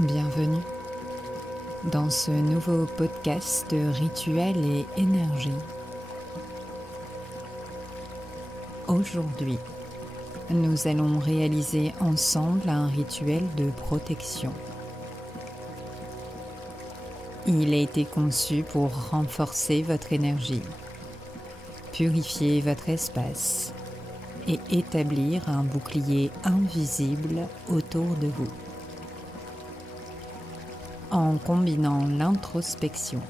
Bienvenue dans ce nouveau podcast de rituels et énergie. Aujourd'hui, nous allons réaliser ensemble un rituel de protection. Il a été conçu pour renforcer votre énergie, purifier votre espace et établir un bouclier invisible autour de vous. En combinant l'introspection,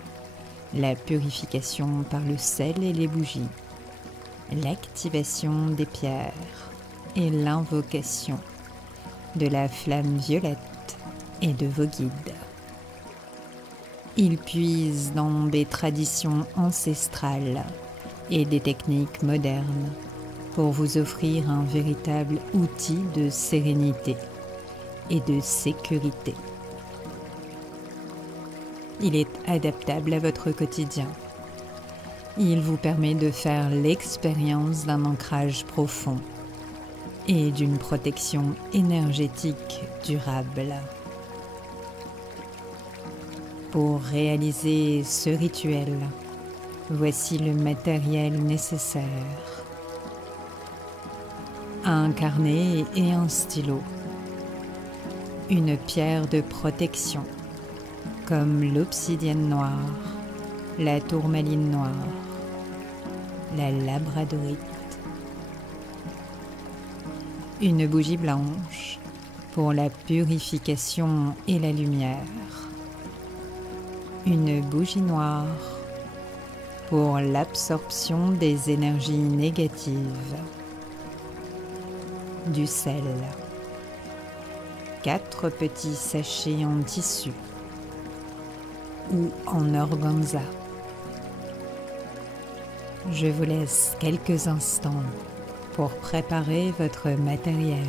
la purification par le sel et les bougies, l'activation des pierres et l'invocation de la flamme violette et de vos guides. Il puise dans des traditions ancestrales et des techniques modernes pour vous offrir un véritable outil de sérénité et de sécurité. Il est adaptable à votre quotidien. Il vous permet de faire l'expérience d'un ancrage profond et d'une protection énergétique durable. Pour réaliser ce rituel, voici le matériel nécessaire. Un carnet et un stylo. Une pierre de protection, comme l'obsidienne noire, la tourmaline noire, la labradorite. Une bougie blanche pour la purification et la lumière. Une bougie noire pour l'absorption des énergies négatives. Du sel. 4 petits sachets en tissu ou en organza. Je vous laisse quelques instants pour préparer votre matériel.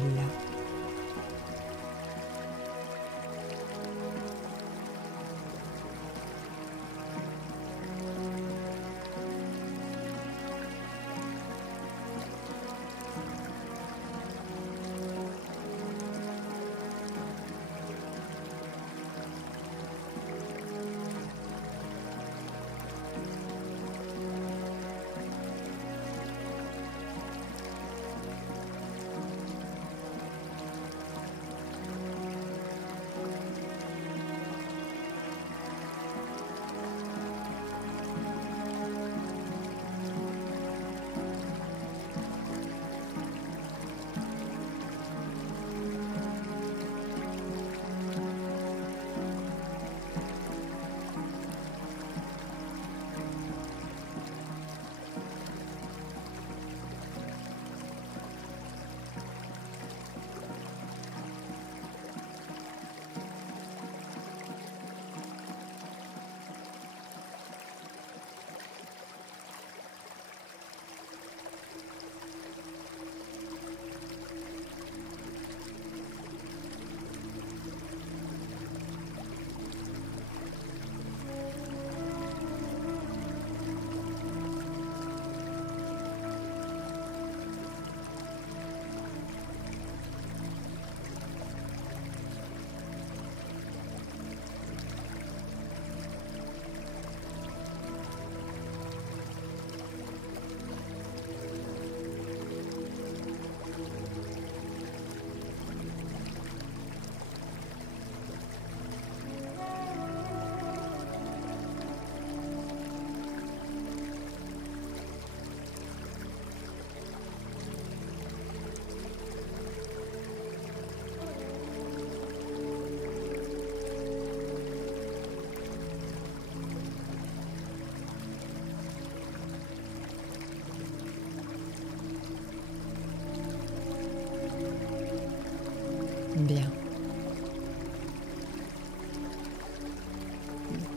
Bien.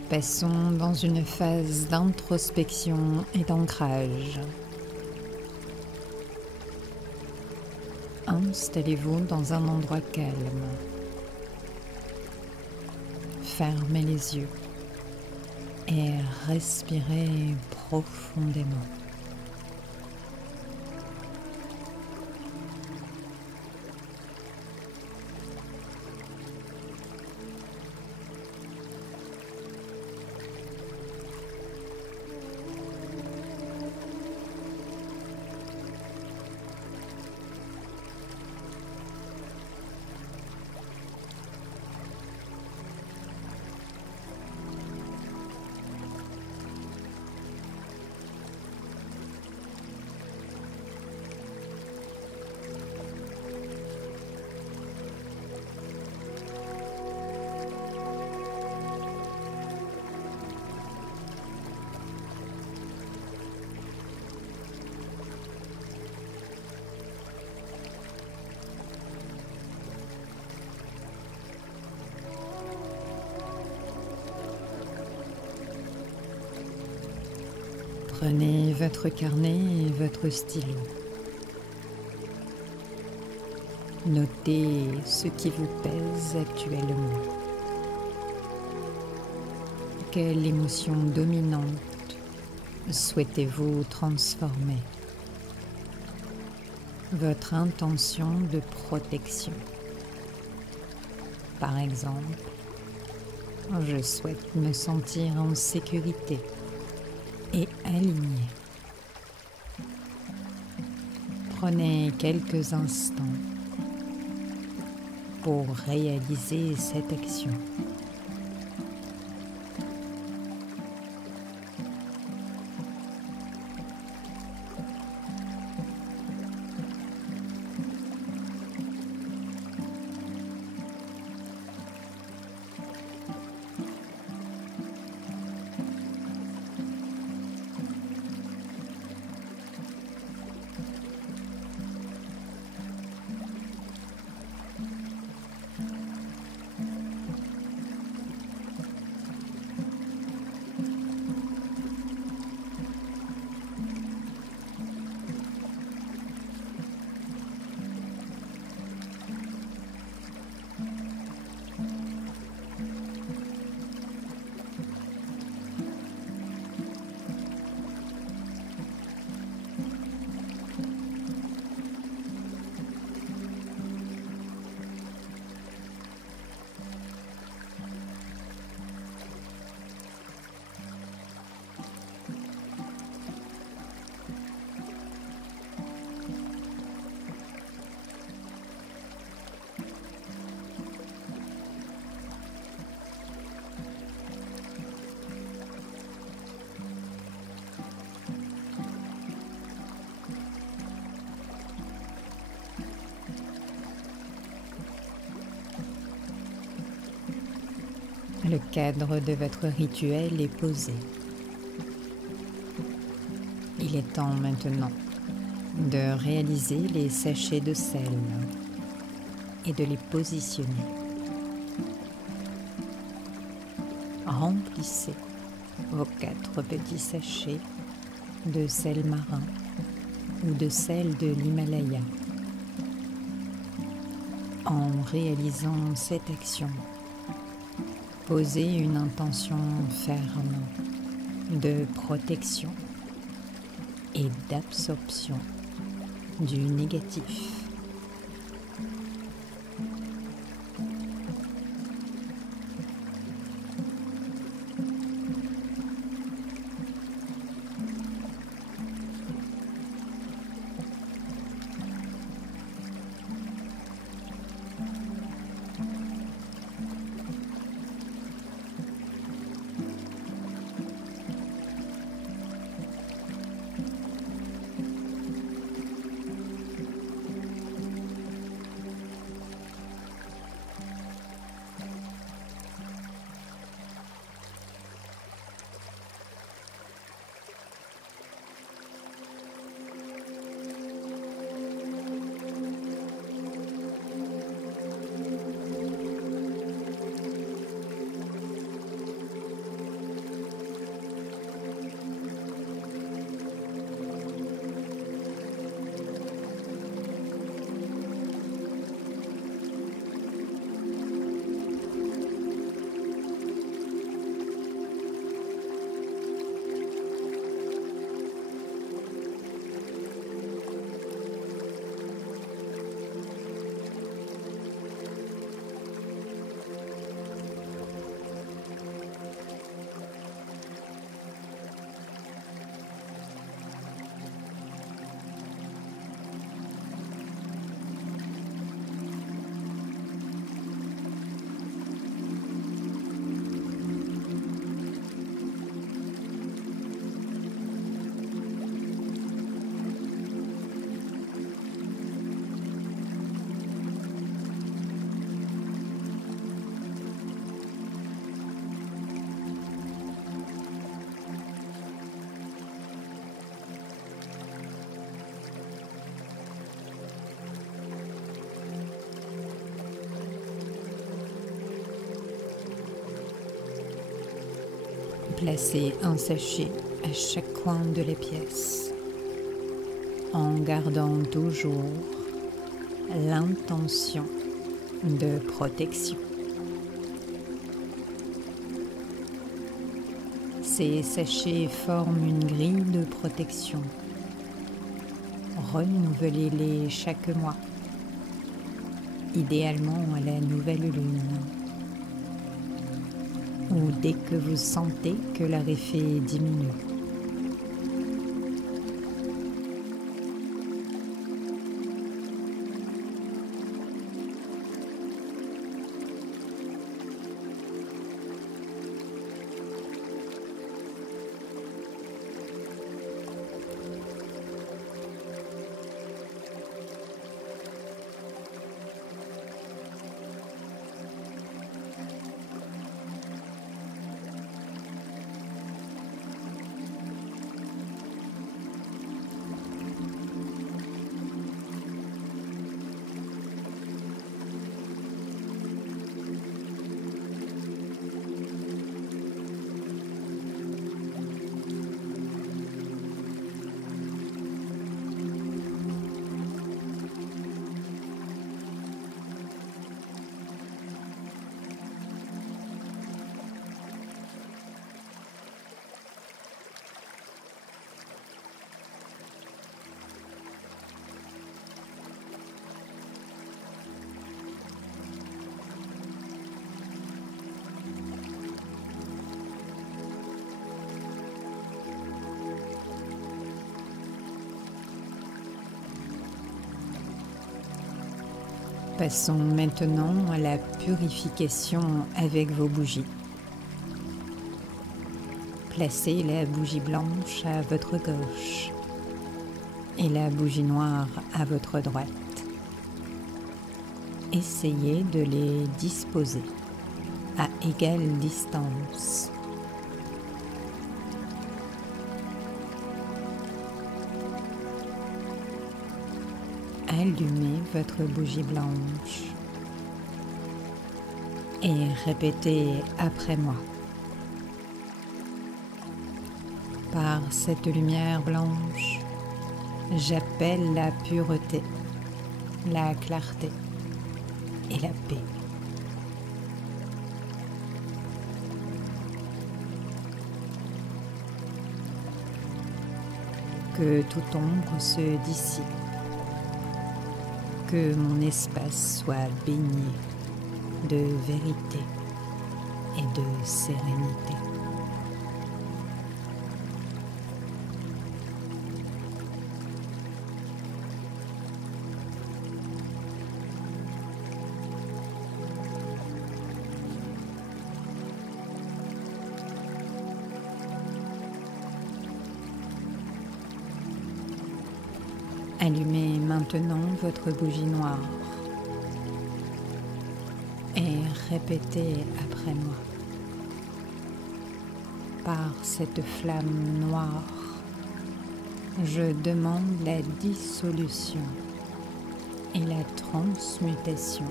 Passons dans une phase d'introspection et d'ancrage. Installez-vous dans un endroit calme. Fermez les yeux et respirez profondément. Prenez votre carnet et votre stylo. Notez ce qui vous pèse actuellement. Quelle émotion dominante souhaitez-vous transformer? Votre intention de protection. Par exemple, je souhaite me sentir en sécurité et aligné. Prenez quelques instants pour réaliser cette action. Le cadre de votre rituel est posé. Il est temps maintenant de réaliser les sachets de sel et de les positionner. Remplissez vos 4 petits sachets de sel marin ou de sel de l'Himalaya. En réalisant cette action, posez une intention ferme de protection et d'absorption du négatif. Placez un sachet à chaque coin de la pièce, en gardant toujours l'intention de protection. Ces sachets forment une grille de protection. Renouvelez-les chaque mois, idéalement à la nouvelle lune, ou dès que vous sentez que leur effet diminue. Passons maintenant à la purification avec vos bougies. Placez la bougie blanche à votre gauche et la bougie noire à votre droite. Essayez de les disposer à égale distance. Allumez votre bougie blanche et répétez après moi. Par cette lumière blanche, j'appelle la pureté, la clarté et la paix. Que toute ombre se dissipe. Que mon espace soit baigné de vérité et de sérénité. Allumez maintenant votre bougie noire et répétez après moi. Par cette flamme noire, je demande la dissolution et la transmutation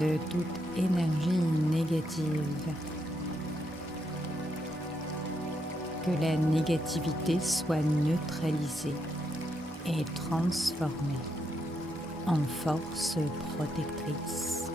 de toute énergie négative. Que la négativité soit neutralisée et transformée en force protectrice.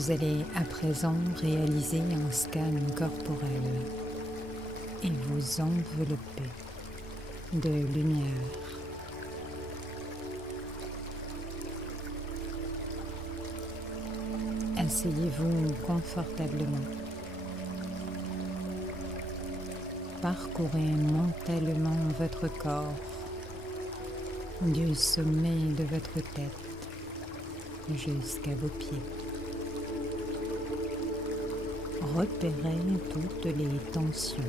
Vous allez à présent réaliser un scan corporel et vous envelopper de lumière. Asseyez-vous confortablement. Parcourez mentalement votre corps, du sommet de votre tête jusqu'à vos pieds. Repérez toutes les tensions.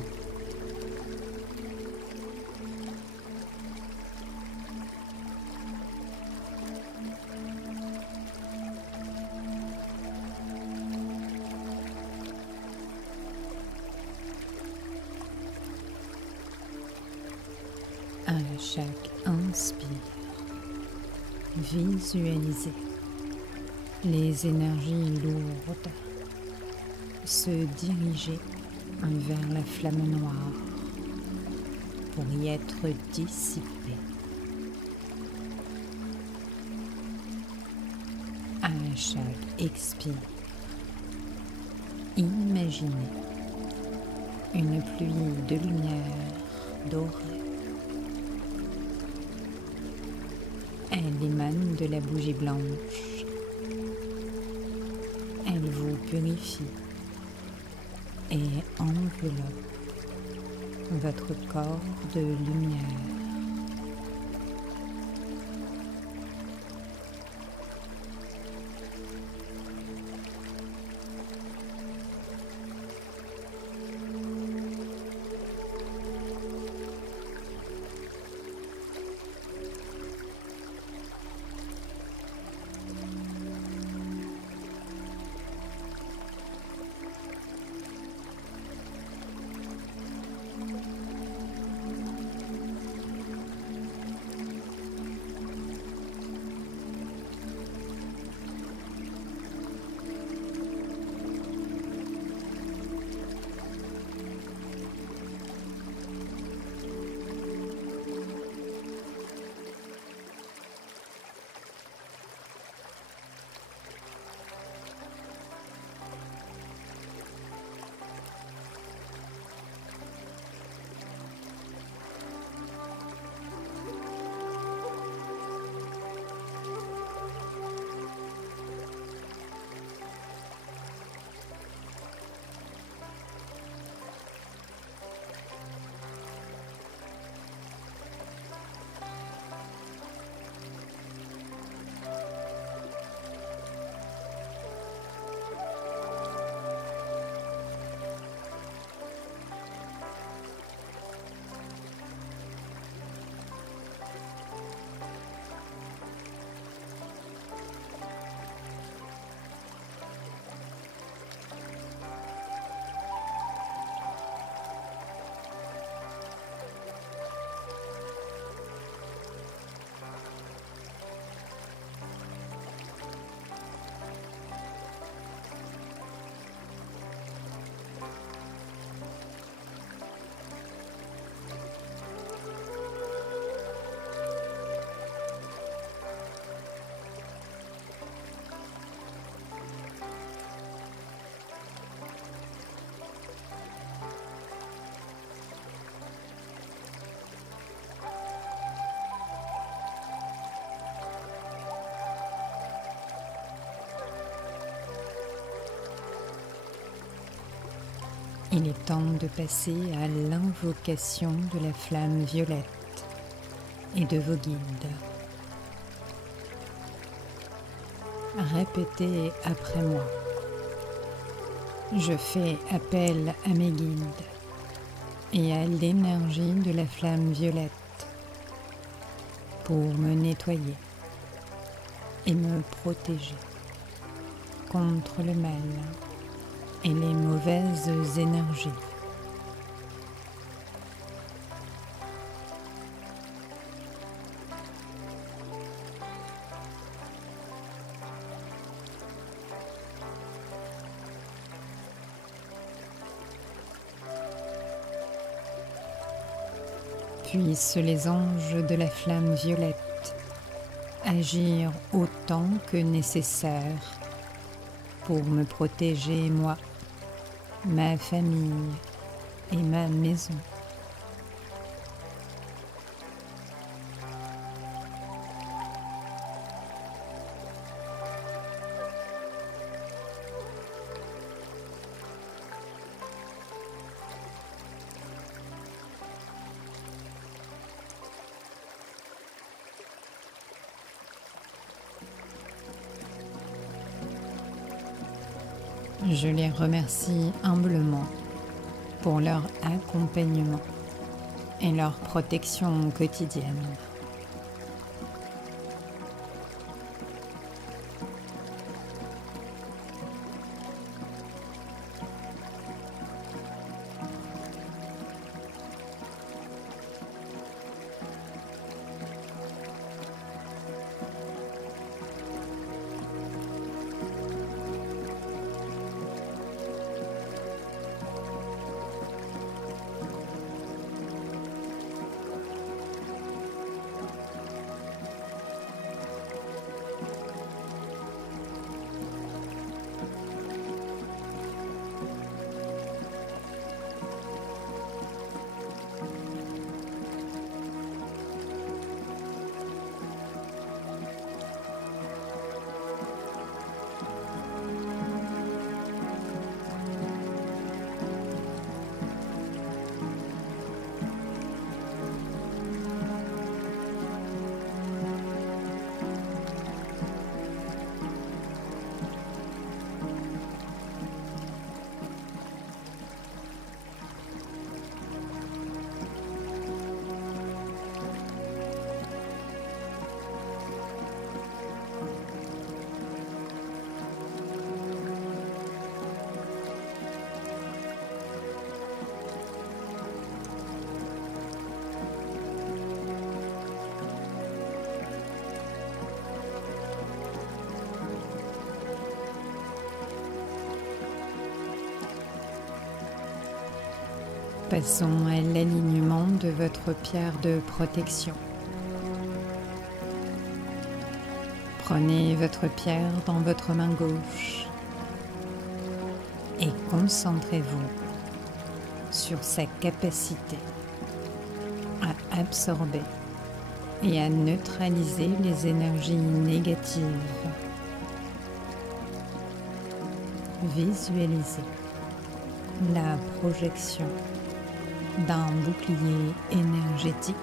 À chaque inspire, visualisez les énergies lourdes se diriger vers la flamme noire pour y être dissipées. À chaque expire, imaginez une pluie de lumière dorée. Elle émane de la bougie blanche. Elle vous purifie et enveloppe votre corps de lumière. Il est temps de passer à l'invocation de la flamme violette et de vos guides. Répétez après moi. Je fais appel à mes guides et à l'énergie de la flamme violette pour me nettoyer et me protéger contre le mal et les mauvaises énergies. Puissent les anges de la flamme violette agir autant que nécessaire pour me protéger, moi, ma famille et ma maison. Je les remercie humblement pour leur accompagnement et leur protection quotidienne. Passons à l'alignement de votre pierre de protection. Prenez votre pierre dans votre main gauche et concentrez-vous sur sa capacité à absorber et à neutraliser les énergies négatives. Visualisez la projection d'un bouclier énergétique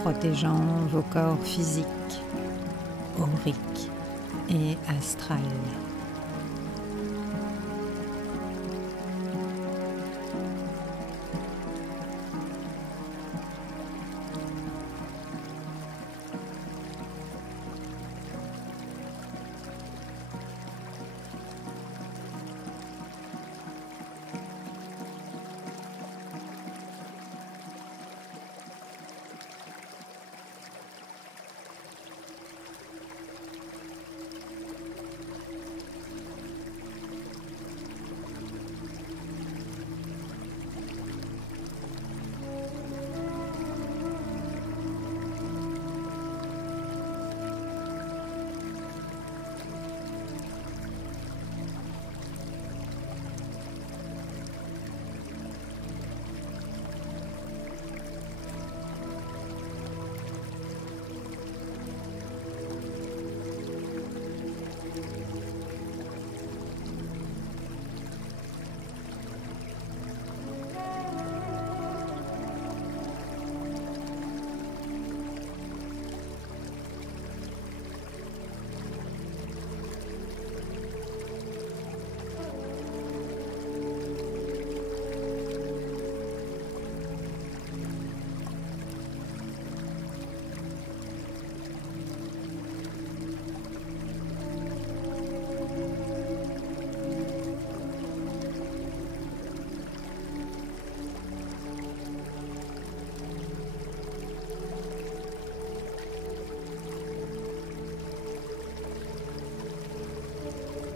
protégeant vos corps physiques, auriques et astrales.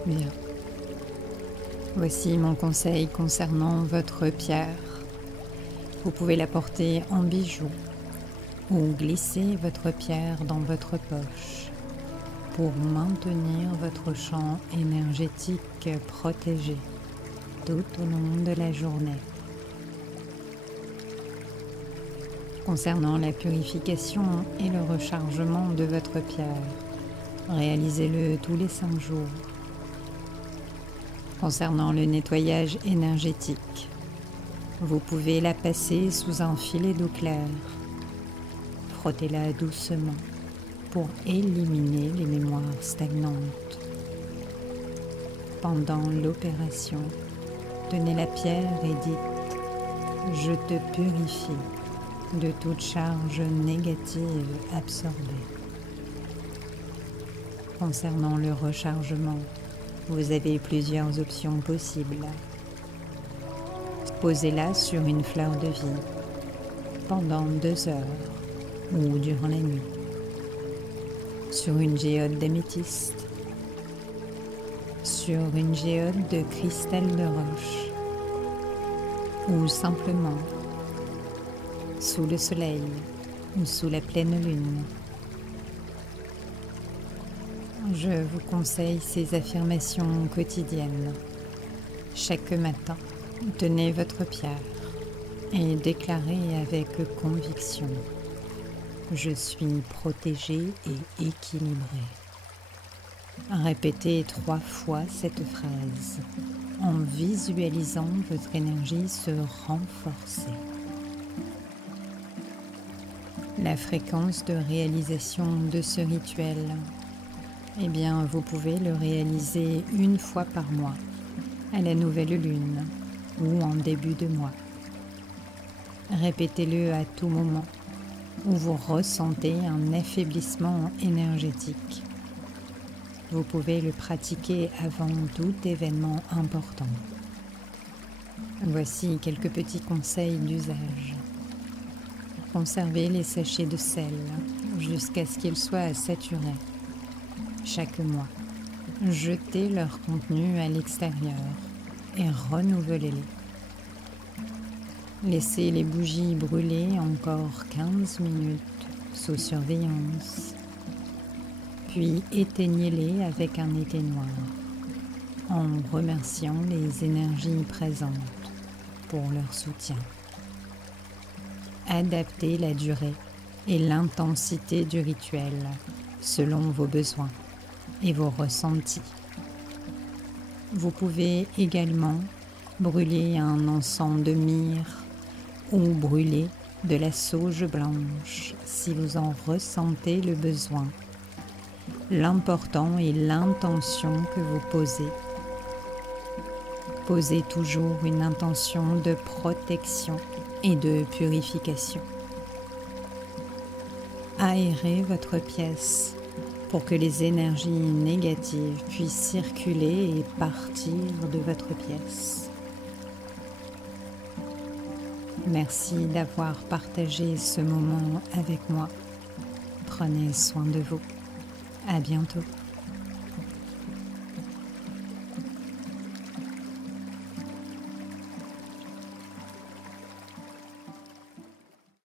Bien. Voici mon conseil concernant votre pierre. Vous pouvez la porter en bijou ou glisser votre pierre dans votre poche pour maintenir votre champ énergétique protégé tout au long de la journée. Concernant la purification et le rechargement de votre pierre, réalisez-le tous les 5 jours. Concernant le nettoyage énergétique, vous pouvez la passer sous un filet d'eau claire. Frottez-la doucement pour éliminer les mémoires stagnantes. Pendant l'opération, tenez la pierre et dites « Je te purifie de toute charge négative absorbée ». Concernant le rechargement, vous avez plusieurs options possibles. Posez-la sur une fleur de vie pendant 2 heures ou durant la nuit, sur une géode d'améthyste, sur une géode de cristal de roche ou simplement sous le soleil ou sous la pleine lune. Je vous conseille ces affirmations quotidiennes. Chaque matin, tenez votre pierre et déclarez avec conviction « Je suis protégé et équilibré ». Répétez 3 fois cette phrase en visualisant votre énergie se renforcer. La fréquence de réalisation de ce rituel, eh bien, vous pouvez le réaliser 1 fois par mois, à la nouvelle lune ou en début de mois. Répétez-le à tout moment où vous ressentez un affaiblissement énergétique. Vous pouvez le pratiquer avant tout événement important. Voici quelques petits conseils d'usage. Conservez les sachets de sel jusqu'à ce qu'ils soient saturés. Chaque mois, jetez leur contenu à l'extérieur et renouvelez-les. Laissez les bougies brûler encore 15 minutes sous surveillance, puis éteignez-les avec un éteignoir en remerciant les énergies présentes pour leur soutien. Adaptez la durée et l'intensité du rituel selon vos besoins et vos ressentis. Vous pouvez également brûler un encens de myrrhe ou brûler de la sauge blanche si vous en ressentez le besoin. L'important est l'intention que vous posez. Posez toujours une intention de protection et de purification. Aérez votre pièce pour que les énergies négatives puissent circuler et partir de votre pièce. Merci d'avoir partagé ce moment avec moi. Prenez soin de vous. À bientôt.